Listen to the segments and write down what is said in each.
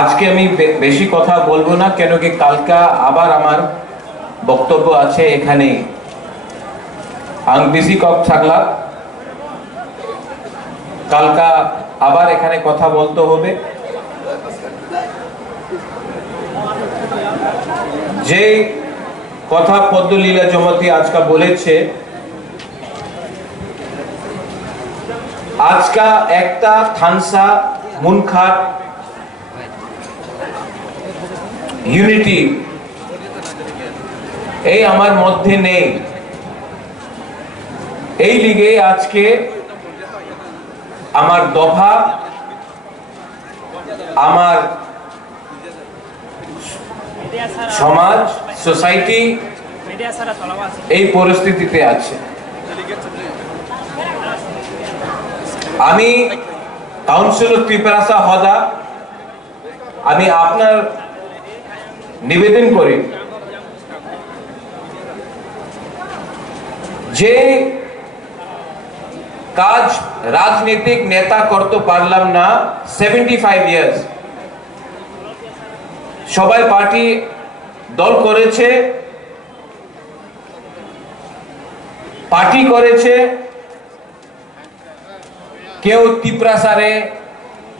আজকে আমি বেশি কথা বলবো না, কেন কি কালকা আবার আমার বক্তব্য আছে এখানে। আং বেশি কম থাকলা, কালকা আবার এখানে কথা বলতে হবে। যে কথা পদ্মলীলা জমাতি আজকা বলেছে, আজকা একটা থানসা মুনখাট ইউনিটি এই আমার মধ্যে নেই। এই লিগে আজকে আমার দফা, আমার সমাজ, সোসাইটি এই পরিস্থিতিতে আছে। আমি কাউন্সিলর ত্রিপুরা হদা, আমি আপনার নিবেদন করি যে কাজ রাজনৈতিক নেতা করতে পারলাম না 75 ইয়ার্স। সবাই পার্টি দল করেছে, পার্টি করেছে, কেউ ত্রিপুরাসারে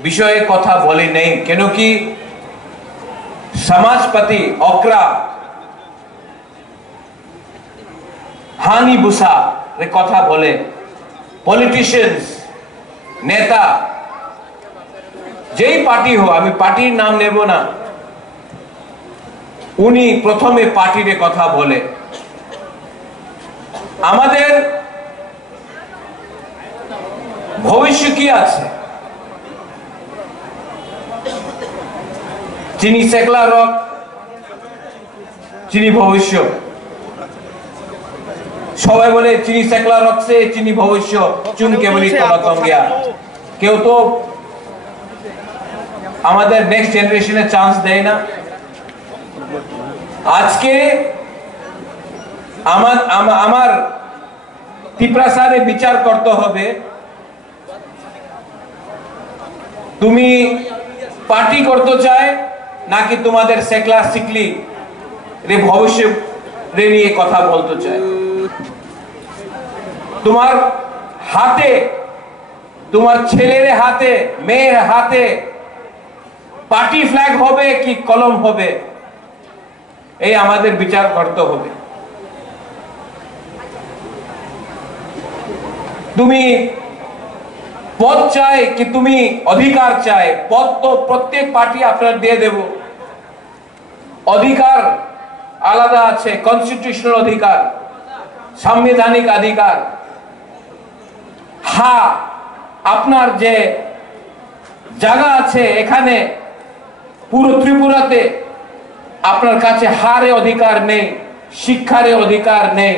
বিষয়ে কথা বলে নেই। কেন কি সমাজপতি অকরা হানি বুসা রে কথা বলে, পলিটিশিয়ানস নেতা যেই পার্টি হো, আমি পার্টির নাম নেব না, উনি প্রথমে পার্টির কথা বলে। আমাদের ভবিষ্য কি আছে? চিনি সেকলা রক, চিনি ভবিষ্য। সবাই বলে চিনি সেকলা রক সে চিনি ভবিষ্য, চুন কেবলি তলাতঙ্গিয়া। কেউ তো আমাদের নেক্সট জেনারেশনে চান্স দেয় না। আজকে আমার ত্রিপুরাসারে বিচার করতে হবে, তুমি পার্টি করতে চায় নাকি তোমাদের সেকলা সিকলি রে ভবিষ্য রে নিয়ে কথা বলতে চায়। তোমার হাতে, তোমার ছেলের হাতে, মেয়ের হাতে পার্টি ফ্ল্যাগ হবে কি কলম হবে, এই আমাদের বিচার করতে হবে। তুমি পদ চাই কি তুমি অধিকার চাই? পদ তো প্রত্যেক পার্টি আপনার দিয়ে দেব, অধিকার আলাদা আছে, কনস্টিটিউশনাল অধিকার, সাংবিধানিক অধিকার। হ্যাঁ, আপনার যে জায়গা আছে এখানে পুরো ত্রিপুরাতে আপনার কাছে হারে অধিকার নেই, শিক্ষারে অধিকার নেই,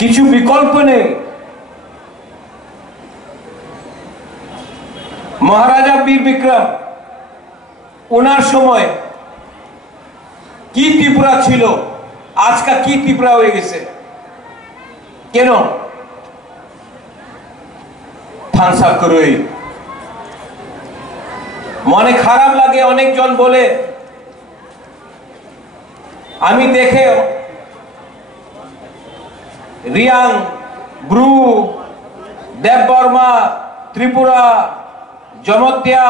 কিছু বিকল্প নেই। মহারাজা বীর বিক্রম, ওনার সময় কি ত্রিপুরা ছিল, আজকা কি ত্রিপুরা হয়ে গেছে? কেন? থানসা করই। মনে খারাপ লাগে, অনেকজন বলে, আমি দেখে রিয়াং, ব্রু, দেববর্মা, ত্রিপুরা, জমতিয়া,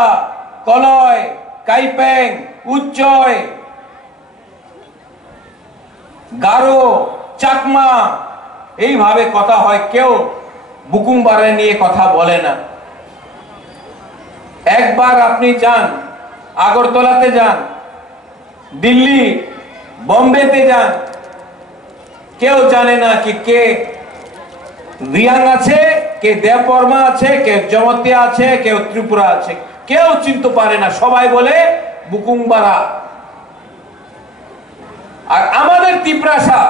কলয়, কাইপেং, উচ্চয়, গারো, চাকমা এইভাবে কথা হয়, কেউ বুকুংবারে নিয়ে কথা বলে না। একবার আপনি যান, আগরতলাতে যান, দিল্লি, বোম্বেতে যান, কেউ জানে না কি কে রিয়াং আছে, কে দেববর্মা আছে, কে জমতিয়া আছে, কেউ ত্রিপুরা আছে, কেউ চিনতে পারে না। সবাই বলে বুকুংবারা। আর আমাদের ত্রিপুরাসা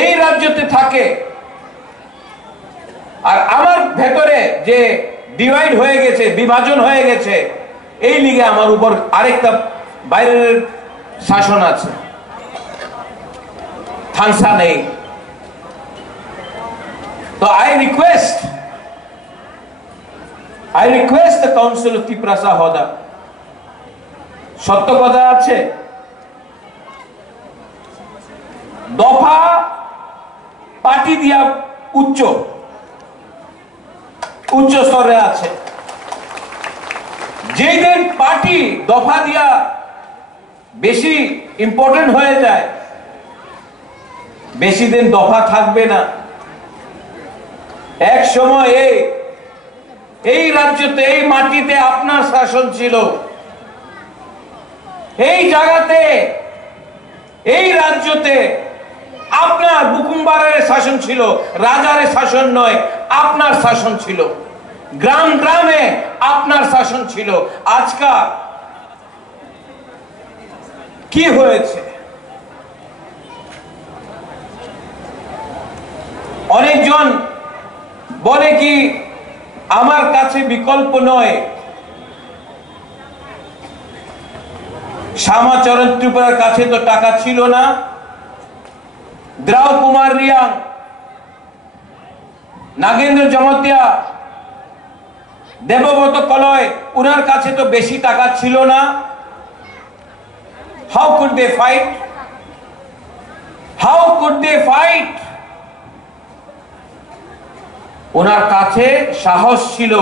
এই রাজ্যতে থাকে, আর আমার ভেতরে যে ডিভাইড হয়ে গেছে, বিভাজন হয়ে গেছে, এই লিগে আমার উপর আরেকটা বাইরের শাসন আছে, থানসা নেই। তো I request I request the Council of Tiprasa Hoda. সত্য কথা আছে, দফা পার্টি দিয়া উচ্চ স্তরে আছে। যেদিন পার্টি দফা দিয়া বেশি ইম্পর্টেন্ট হয়ে যায়, বেশি দিন দফা থাকবে না। এক সময় এই রাজ্যতে, এই মাটিতে আপনার শাসন ছিল, এই জায়গাতে, এই রাজ্যতে আপনার বুকুমবারের শাসন ছিল, রাজার শাসন নয়, আপনার শাসন ছিল। গ্রাম গ্রামে আপনার শাসন ছিল। আজকাল কি হয়েছে? অনেকজন বলে কি আমার কাছে বিকল্প নয়। শ্যামাচরণ ত্রিপুরার কাছে তো টাকা ছিল না। দ্রাউ কুমার রিয়াং, নাগেন্দ্র জমতিয়া, দেবব্রত কলয়, উনার কাছে তো বেশি টাকা ছিল না। How could they fight? How could they fight? ওনার কাছে সাহস ছিল,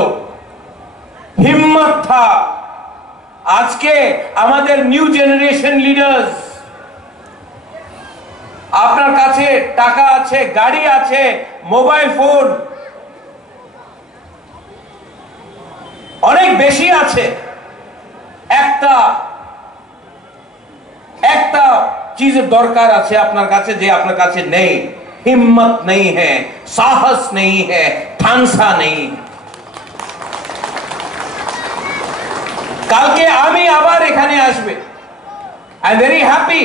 হিম্মত থা। আজকে আমাদের নিউ জেনারেশন লিডার্স, আপনার কাছে টাকা আছে, গাড়ি আছে, মোবাইল ফোন অনেক বেশি আছে। একটা চিজের দরকার আছে আপনার কাছে, যে আপনার কাছে নেই। हिम्मत नहीं है, साहस नहीं है, ठानसा नहीं। কালকে আমি আবার এখানে আসবে। I am very happy.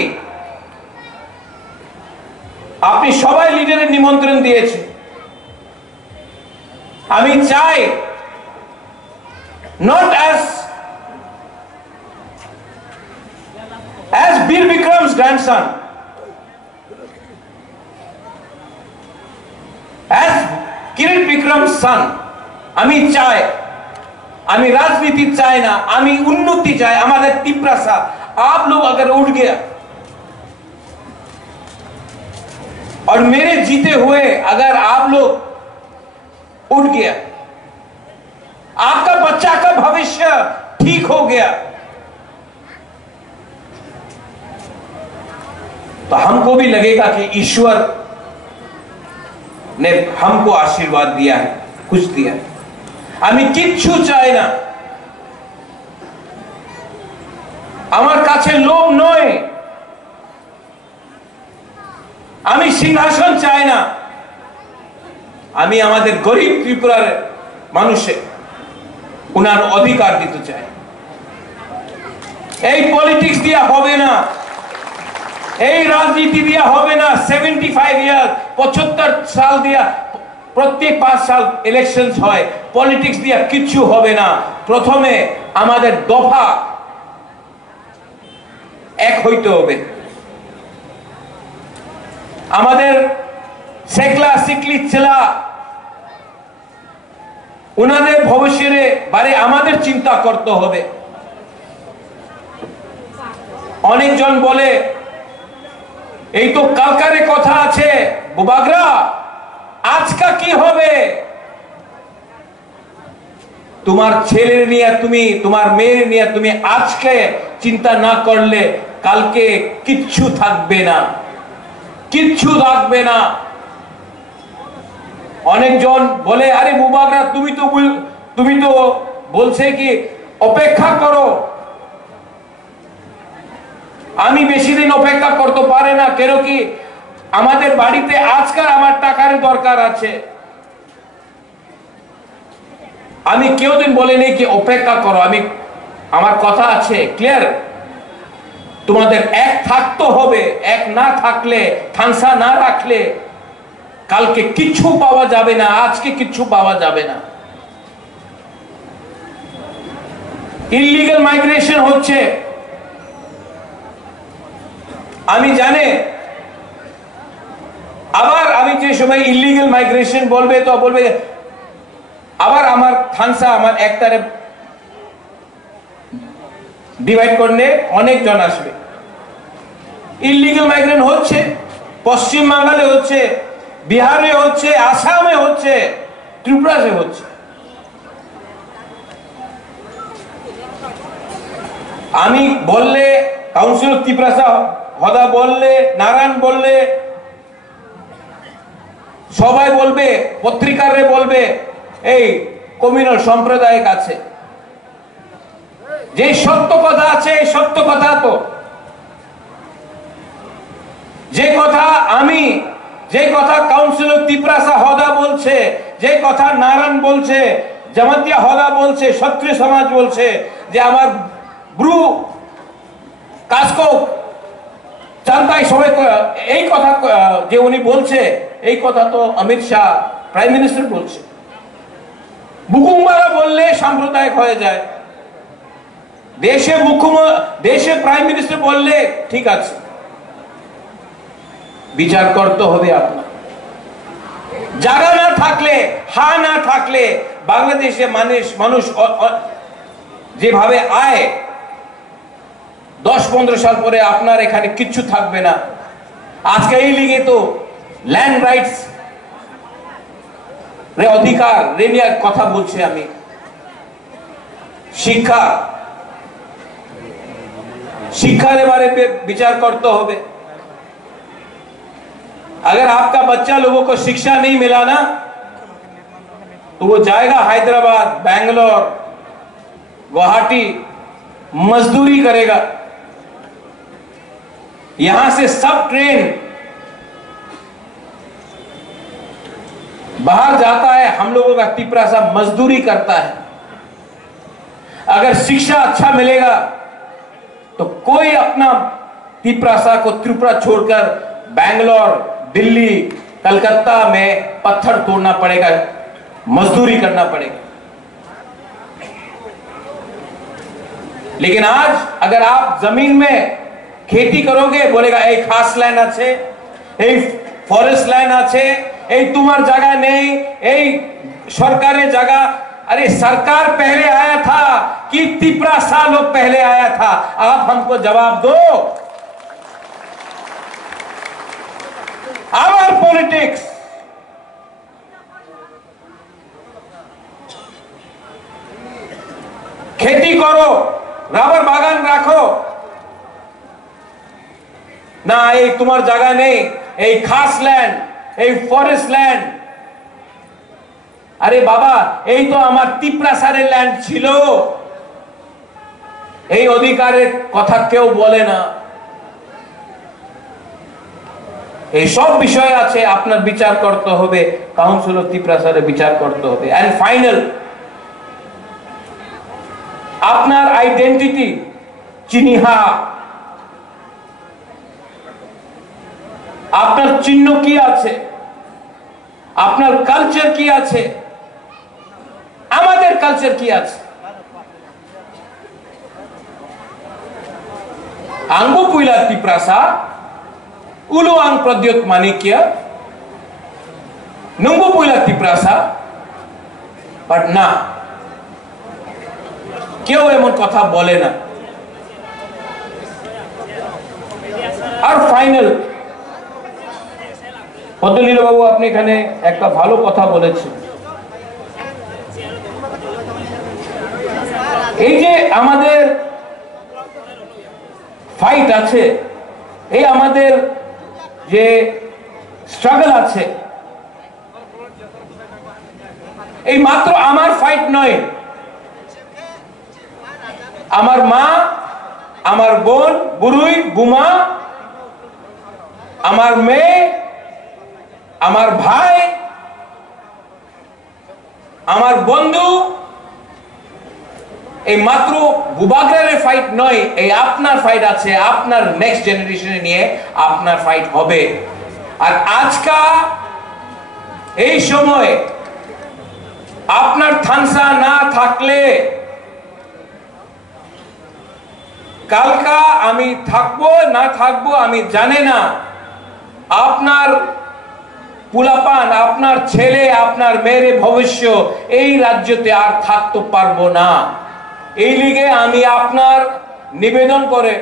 আপনি সবাই লিডারের নিমন্ত্রণ দিয়েছেন। আমি চাই not as বীর বিক্রম's grandson, as কিরিট বিক্রম's son। আমি চাই, আমি राजनीति चाय ना, আমি उन्नति चाय। हमारे तिप्रासा आप लोग अगर उठ गया और मेरे जीते हुए अगर आप लोग उठ गया, आपका बच्चा का भविष्य ठीक हो गया, तो हमको भी लगेगा कि ईश्वर ने हमको आशीर्वाद दिया है, कुछ दिया है। আমি কিচ্ছু চাই না, আমার কাছে লোভ নয়। আমি সিংহাসন চাই না, আমি আমাদের গরিব ত্রিপুরার মানুষের উনার অধিকার দিতে চাই। এই পলিটিক্স দিয়া হবে না, এই রাজনীতি দিয়া হবে না। 75 ইয়ার 75 সাল দিয়া প্রত্যেক 5 সাল ইলেকশন হয়, পলিটিক্স দিয়া কিচ্ছু হবে না। প্রথমে আমাদের দফা এক হইতে হবে। আমাদের সেকলা সিকলি ছেলা উনাদের ভবিষ্যতে বারে আমাদের চিন্তা করতে হবে। অনেকজন বলে এই তো কালকারে কথা আছে, বুবাগরা আজকা কি হবে? তোমার ছেলে নিয়ে তুমি, তোমার মেয়ে নিয়ে তুমি আজকে চিন্তা না করলে কালকে কিচ্ছু থাকবে না, কিচ্ছু থাকবে না। অনেকজন বলে আরে বুবাগরা তুমি তো বলছে কি অপেক্ষা করো। আমি বেশি দিন অপেক্ষা করতে পারে না, কেন কি আমাদের বাড়িতে আজকাল আমার টাকার দরকার আছে। আমি কেউ দিন বলে নেই কি অপেক্ষা করো। আমার কথা আছে ক্লিয়ার, তোমাদের এক থাকতে হবে। এক না থাকলে, থানসা না রাখলে কালকে কিচ্ছু পাওয়া যাবে না, আজকে কিচ্ছু পাওয়া যাবে না। ইললিগাল মাইগ্রেশন হচ্ছে, আমি জানি। আবার আমি যে সময় ইললিগাল মাইগ্রেশন বলবে তো বলবে আবার আমার থানসা আমার একটারে ডিভাইড করলে অনেক জন আসবে। ইললিগাল মাইগ্রেন্ট হচ্ছে, পশ্চিম বাংলায় হচ্ছে, বিহারে হচ্ছে, আসামে হচ্ছে, ত্রিপুরাতে হচ্ছে। আমি বললে, কাউন্সিলর ত্রিপুরা হদা বললে, নারায়ণ বললে, সবাই বলবে, পত্রিকারে বলবে এই কমিউনাল সম্প্রদায়ের কাছে যে সত্য কথা আছে, এই সত্য কথা তো যে কথা কাউন্সিলর ত্রিপুরা হদা বলছে, যে কথা নারায়ণ বলছে, জামাতিয়া হদা বলছে, ক্ষত্রিয় সমাজ বলছে, যে আমার ব্রু কাসকো জানতাই সবাই, এই কথা যে উনি বলছে, এই কথা তো অমিত শাহ প্রাইম মিনিস্টার বলছে। বুকুমারা বললে সাম্প্রদায়িক হয়ে যায়, দেশে প্রাইম মিনিস্টার বললে ঠিক আছে। বিচার করতে হবে আপনার। জায়গা না থাকলে, না থাকলে বাংলাদেশে মানুষ যেভাবে আয় 10-15 সাল পরে আপনার এখানে কিচ্ছু থাকবে না। আজকে এই লিগে তো ল্যান্ড রাইটস অধিকার রেনিয়ার কথা বলছি আমি। শিক্ষার बारे पे विचार करते হবে। अगर आपका बच्चा लोगों को शिक्षा नहीं मिला ना, तो वो जाएगा हैदराबाद, बैंगलोर, गुवाहाटी, मजदूरी करेगा। यहां से सब ट्रेन बाहर जाता है, हम लोगों का टिपरा सा मजदूरी करता है। अगर शिक्षा अच्छा मिलेगा तो कोई अपना तिपरासा को त्रिपुरा छोड़कर बैंगलोर, दिल्ली, कलकत्ता में पत्थर तोड़ना पड़ेगा, मजदूरी करना पड़ेगा। लेकिन आज अगर आप जमीन में खेती करोगे, बोलेगा एक खास लैंड আছে, এই ফরেস্ট ল্যান্ড আছে, এই তোমার জায়গা নেই, এই সরকারের জায়গা। अरे सरकार पहले आया था कि तिपरासा लोग पहले आया था? आप हमको जवाब दो। आवर पॉलिटिक्स, खेती करो, रबर बागान राखो ना, এই তোমার জায়গা নেই, এই খাস ল্যান্ড, এই ফরেস্ট ল্যান্ড। আরে বাবা, এই তো আমার তিপ্রাসারের ল্যান্ড ছিল, এই অধিকারের কথা কেউ বলে না। এই সব বিষয় আছে, আপনার বিচার করতে হবে, কাউন্সিল অফ তিপ্রাসারে বিচার করতে হবে। এন্ড ফাইনাল, আপনার আইডেন্টিটি চিহ্নিহা, আপনার চিহ্ন কি আছে, আপনার কালচার কি আছে, আমাদের কালচার কি আছে। আঙ্গো পুইলা তিপ্রাসা, উলো আং প্রদ্যোত মানিকিয়া, নুঙ্গো পুইলা তিপ্রাসা, বাট না, কেউ এমন কথা বলে না। আর ফাইনাল, পদ্মলীলা বাবু, আপনি এখানে একটা ভালো কথা বলেছেন। এই যে আমাদের ফাইট আছে, এই আমাদের যে স্ট্রাগল আছে, এই মাত্র আমার ফাইট নয়। আমার মা, আমার বোন, বুড়ুই, বুমা, আমার মেয়ে, আমার ভাই, আমার বন্ধু, এই মাত্র বুবাগ্রারের ফাইট নয়, এই আপনার ফাইট আছে। আপনার নেক্সট জেনারেশনে নিয়ে আপনার ফাইট হবে। আর আজকা এই সময় আপনার থানসা না থাকলে কালকা আমি থাকবো না থাকবো আমি জানি না। আপনার পুলাপান, আপনার ছেলে, আপনার মেয়ের ভবিষ্য এই রাজ্যতে আর থাকতে পারবো না। এই লিগে আমি আপনার निवेदन करे,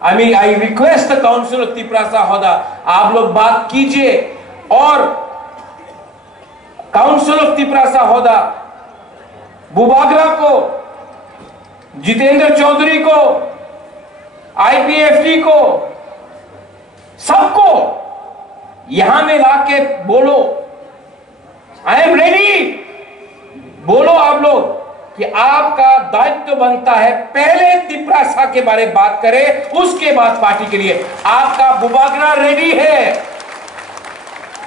I request the council of Tiprasa Hoda, आप लोग बात कीजिए और काउंसिल ऑफ तिपरासा होदा बुबागरा को, जितेंद्र चौधरी को, आईपीएफटी को, सबको यहां में लाके बोलो आई एम रेडी। बोलो आप लोग कि आपका दायित्व बनता है पहले तिपरासा के बारे में बात करें, उसके बाद पार्टी के लिए। आपका बुबागरा रेडी है,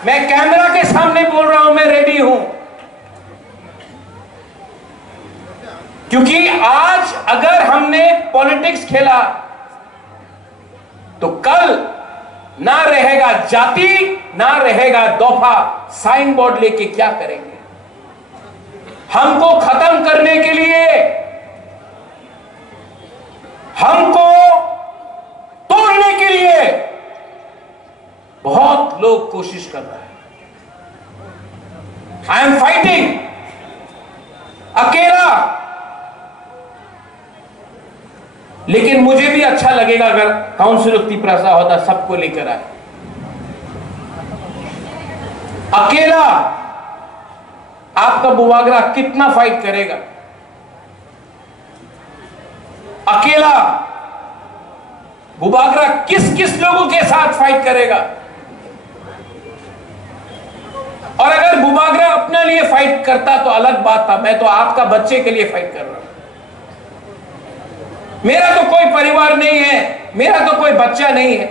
मैं कैमरा के सामने बोल रहा हूं, मैं रेडी हूं। क्योंकि आज अगर हमने पॉलिटिक्स खेला तो कल ना रहेगा जाति, ना रहेगा दफा, साइन बोर्ड लेके क्या करेंगे? हमको खत्म करने के लिए, हमको तोड़ने के लिए बहुत लोग कोशिश कर रहे हैं। आई एम फाइटिंग अकेला, लेकिन मुझे भी अच्छा लगेगा अगर काउंसिल ऑफ तिपरासा होता सबको लेकर आए। अकेला आपका बुबागरा कितना फाइट करेगा? अकेला बुबागरा किस किस लोगों के साथ फाइट करेगा? और अगर बुबागरा अपने लिए फाइट करता तो अलग बात था, मैं तो आपका बच्चे के लिए फाइट कर रहा हूं। मेरा तो कोई परिवार नहीं है, मेरा तो कोई बच्चा नहीं है।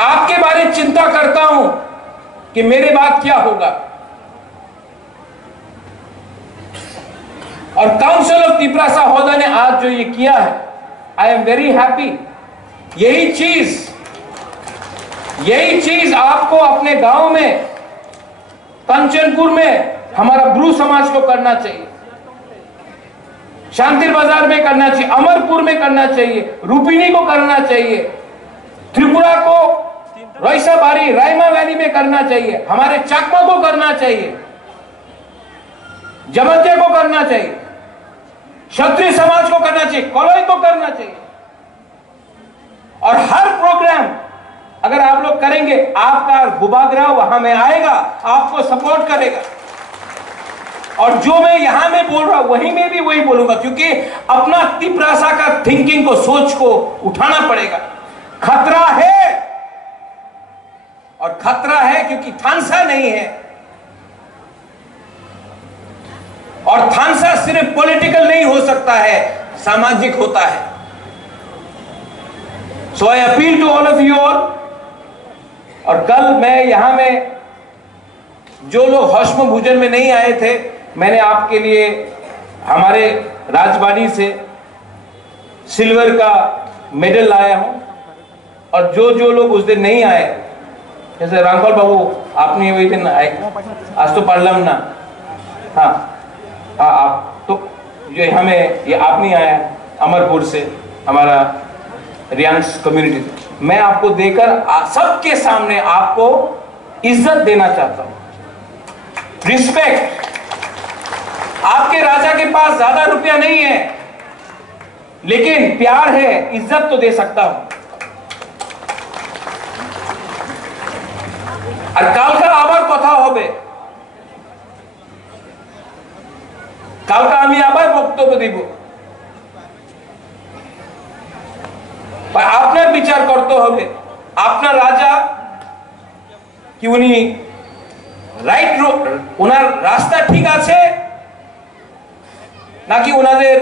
आपके बारे में चिंता करता हूं कि मेरे बाद क्या होगा। और काउंसिल ऑफ तिपरासा होदा ने आज जो ये किया है, आई एम वेरी हैप्पी। यही चीज आपको अपने गांव में, कंचनपुर में हमारा ब्रू समाज को करना चाहिए, शांति बाजार में करना चाहिए, अमरपुर में करना चाहिए, रूपिनी को करना चाहिए, त्रिपुरा को, रईसाबारी, रायमा वैली में करना चाहिए, हमारे चाकमा को करना चाहिए, जमतिया को करना चाहिए, क्षत्रिय समाज को करना चाहिए, कोलोई को करना चाहिए। और हर प्रोग्राम अगर आप लोग करेंगे, आपका बुबागरा वहां में आएगा, आपको सपोर्ट करेगा। और जो मैं यहां में बोल रहा हूं वहीं में भी वही बोलूंगा, क्योंकि अपना तिपरासा का थिंकिंग को, सोच को उठाना पड़ेगा। खतरा है, और खतरा है क्योंकि थानसा नहीं है, और थानसा सिर्फ पॉलिटिकल नहीं हो सकता है, सामाजिक होता है। So I appeal to all of you all. और कल मैं यहां में जो लोग हौसम भोजन में नहीं आए थे, मैंने आपके लिए हमारे राजवाड़ी से सिल्वर का मेडल लाया हूं। और जो लोग उस दिन नहीं आए, जैसे रामपाल बाबू आपने वही दिन आए, आज तो पढ़लम ना, हाँ आप तो जो हमें ये आप नहीं आया अमरपुर से, हमारा रियांस कम्युनिटी, मैं आपको देकर सबके सामने आपको इज्जत देना चाहता हूं, रिस्पेक्ट। आपके राजा के पास ज्यादा रुपया नहीं है, लेकिन प्यार है, इज्जत तो दे सकता हूं। और कालका आबार कथा होबे, कालका आमी आबार बक्तव्य দিব। আপনার বিচার করতে হবে, আপনার রাজা কি উনি রাইট, ওনার রাস্তা ঠিক আছে নাকি ওনাদের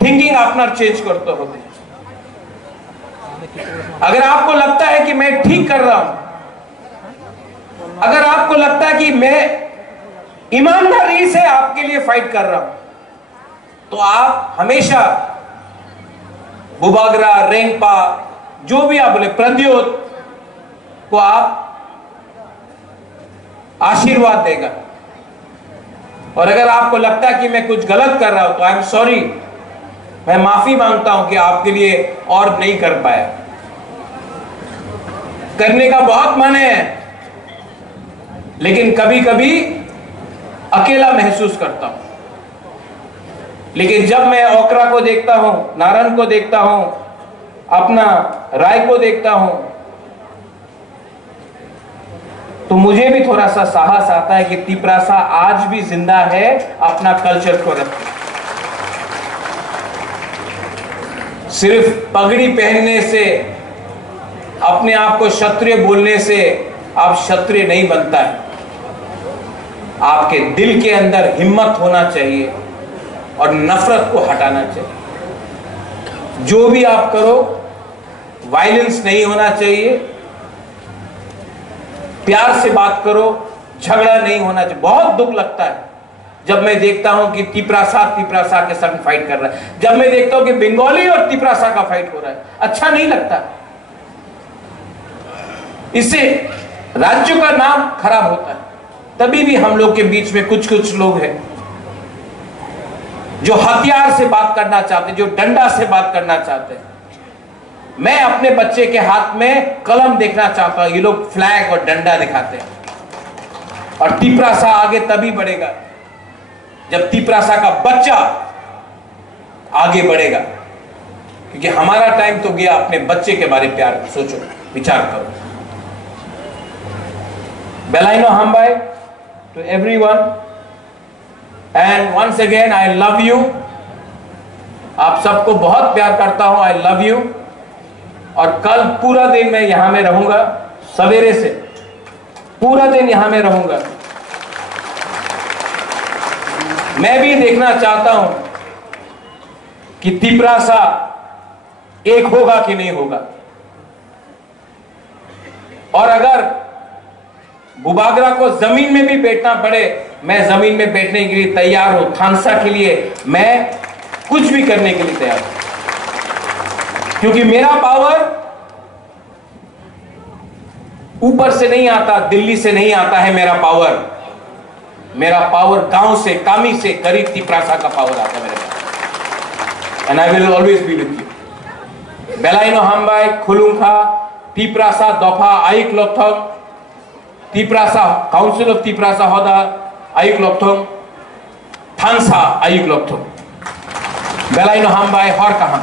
थिंकिंग আপনার चेंज करते হবে। अगर आपको लगता है कि मैं ठीक कर रहा हूं, अगर आपको लगता है कि मैं ईमानदारी से आपके लिए फाइट कर रहा हूं, तो आप हमेशा बुबागरा, रेंगपा, जो भी आप बोले, प्रद्योत को आप आशीर्वाद देगा। और अगर आपको लगता है कि मैं कुछ गलत कर रहा हूं, तो आई एम सॉरी, मैं माफी मांगता हूं कि आपके लिए और नहीं कर पाया। करने का बहुत मन है, लेकिन कभी कभी अकेला महसूस करता हूं। लेकिन जब मैं ओकरा को देखता हूं, नारायण को देखता हूं, अपना राय को देखता हूं, तो मुझे भी थोड़ा सा साहस आता है कि तिपरासा आज भी जिंदा है, अपना कल्चर को रखते। सिर्फ पगड़ी पहनने से, अपने आप को क्षत्रिय बोलने से आप क्षत्रिय नहीं बनता है। आपके दिल के अंदर हिम्मत होना चाहिए और नफरत को हटाना चाहिए। जो भी आप करो, वायलेंस नहीं होना चाहिए, प्यार से बात करो, झगड़ा नहीं होना चाहिए। बहुत दुख लगता है जब मैं देखता हूं कि तिपरासा के संग फाइट कर रहा है, जब मैं देखता हूं कि बंगाली और तिपरासा का फाइट हो रहा है, अच्छा नहीं लगता। इससे राज्य का नाम खराब होता है। तभी भी हम लोग के बीच में कुछ कुछ लोग हैं जो हथियार से बात करना चाहते, जो डंडा से बात करना चाहते हैं। मैं अपने बच्चे के हाथ में कलम देखना चाहता हूं, ये लोग फ्लैग और डंडा दिखाते हैं। और तिपरासा आगे तभी बढ़ेगा जब तिपरासा का बच्चा आगे बढ़ेगा, क्योंकि हमारा टाइम तो गया। अपने बच्चे के बारे में प्यार सोचो, विचार करो। Belaino Hambai to everyone, and once again I love you. आप सबको बहुत प्यार करता हूं, I love you। और कल पूरा दिन मैं यहां में रहूंगा, सवेरे से पूरा दिन यहां में रहूंगा। मैं भी देखना चाहता हूं कि तिपरासा एक होगा कि नहीं होगा। और अगर बुबागरा को जमीन में भी बैठना पड़े, मैं जमीन में बैठने के लिए तैयार हूं। थानसा के लिए मैं कुछ भी करने के लिए तैयार हूं, क्योंकि मेरा पावर ऊपर से नहीं आता, दिल्ली से नहीं आता है। मेरा पावर गांव से, कामी से, गरीब तिपरासा का पावर आता है मेरे पास। And I will always be with you. बेलाइनो हाम्बाई खुलुंखा तिपरासा दफा आइक लथम तिपरासा काउंसिल ऑफ तिपरासा होदा आयुक लथम थानसा आयुक लथम बेलाइनो हाम्बाई हर कहां।